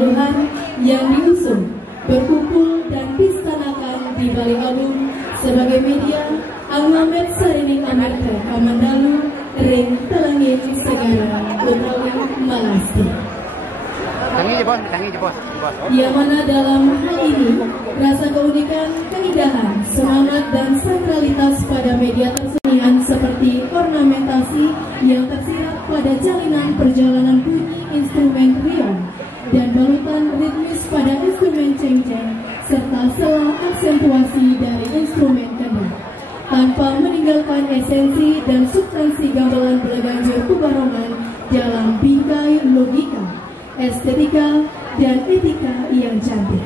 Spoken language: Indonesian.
yang diusung berkumpul dan pistanakan di Bali Album sebagai media Anglamet Sarining Amerta Kamandalu Ring Telangin Segara Utawi Malasti. Tangi je bos. Yang mana dalam hal ini rasa keunikan, keindahan, semangat dan sakralitas pada media tersenian seperti ornamentasi yang tersirat pada jalinan perjalanan bunyi instrumen riong dan balutan ritmis pada instrumen cengceng serta sela aksentuasi dari instrumen kendang tanpa meninggalkan esensi dan substansi gamelan belaganjur kubarongan dalam bingkai logika, estetika, dan etika yang cantik.